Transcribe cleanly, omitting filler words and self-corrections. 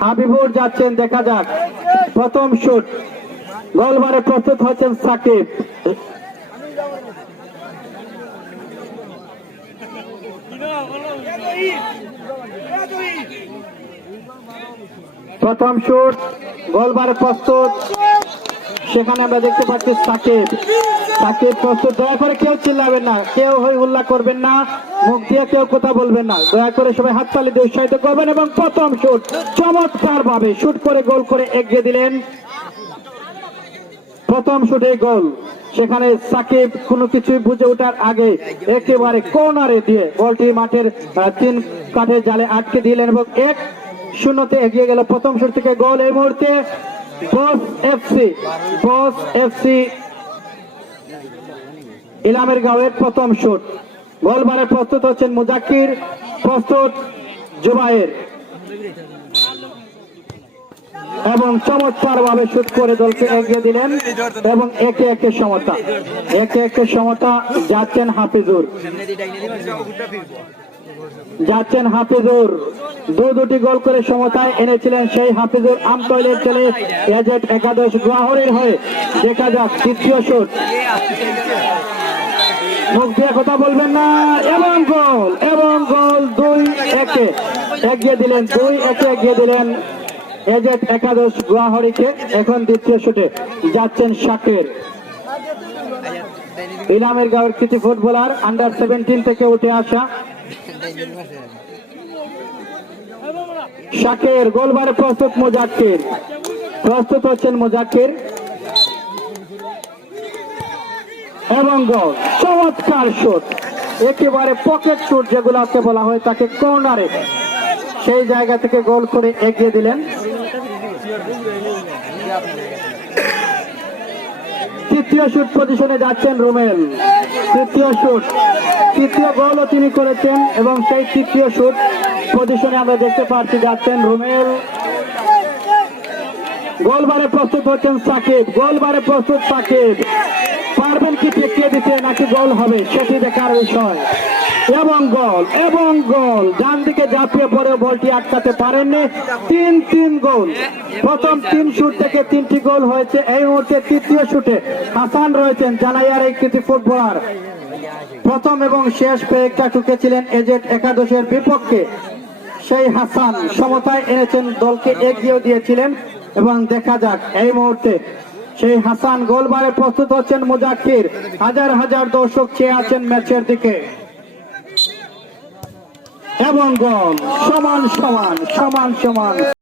হাবিবুর যাচ্ছেন, দেখা যাক। প্রথম শুট, গোলবারে প্রস্তুত হচ্ছেন সাকিব। প্রথম শুট, গোলবারে প্রস্তুত। সেখানে আমরা দেখতে পাচ্ছি সাকিব। সাকিব প্রস্তুত। দয়া করে কেউ চিল্লাবেন না, কেউ হই হুল্লা করবেন না, মুখ দিয়ে কেউ কথা বলবেন না। দয়া করে সবাই হাততালি দিয়ে উৎসাহিত করবেন। এবং প্রথম শুট চমৎকার ভাবে শুট করে গোল করে এগিয়ে দিলেন। প্রথম শুটে গোল। সেখানে সাকিব কোনো কিছুই বুঝে ওঠার আগে একেবারে কর্নারে দিয়ে বলটি মাঠের 3 কাঠের জালে আটকে দিলেন এবং 1-0 এগিয়ে গেল। প্রথম শুট থেকে গোল। এই মুহূর্তে বস এফসি ইলামের গাঁওয়ের প্রথম শুট। গোলবারে প্রস্তুত হচ্ছেন মুজাক্কির, প্রস্তুত জুবায়ের এবং চমৎকার ভাবে শুট করে দলকে এগিয়ে দিলেন। এবং একে একে সমতা যাচ্ছেন হাফিজুর। দুটি গোল করে সমতায় এনেছিলেন সেই হাফিজুর আমতৈলের ছেলে, এজেড একাদশ গুয়াহাটির হয়ে। দেখা যাক তৃতীয় শুট। মুখ দিয়ে কথা বলবেন না। এবং গোল 2-1 এগিয়ে দিলেন এজেড একাদশ গুয়াহাটিকে। এখন দ্বিতীয় শুটে যাচ্ছেন শাকের, ইলামের গাঁওয়ের কৃতি ফুটবলার, আন্ডার 17 থেকে উঠে আসা শাকের। গোলবারে প্রস্তুত হচ্ছেন মুজাক্কির এবং গোল। চমৎকার শুট, একেবারে পকেট শুট যেগুলোকে বলা হয়, তাকে কর্নারে সেই জায়গা থেকে গোল করে এগিয়ে দিলেন। তৃতীয় শুট পজিশনে যাচ্ছেন রুমেল। তৃতীয় গোলও তিনি করেছেন এবং সেই তৃতীয় শুট পজিশনে আমরা দেখতে পাচ্ছি যাচ্ছেন রুমেল। গোলবারে প্রস্তুত হচ্ছেন সাকিব। পারবেন কি ঠেকিয়ে দিতে, নাকি গোল হবে সেটি দেখার বিষয়। এবং গোল ডান দিকে ঝাঁপিয়ে পড়ে বলটি আটকাতে পারেননি। 3 গোল। প্রথম 3 শুট থেকে 3টি গোল হয়েছে। এই মুহূর্তে তৃতীয় শুটে হাসান রয়েছেন, জানাইয়ার এই কৃতি ফুটবলার। প্রথম এবং শেষ পেয়েকটা ঠুকেছিলেন এজেড একাদশের বিপক্ষে। সেই হাসান সমতায় এনেছেন, দলকে এগিয়ে দিয়েছিলেন। এবং দেখা যাক এই মুহূর্তে সেই হাসান। গোলবারে প্রস্তুত হচ্ছেন মুজাক্কির। হাজার দর্শক চেয়ে আছেন ম্যাচের দিকে। এবং গোল সমান।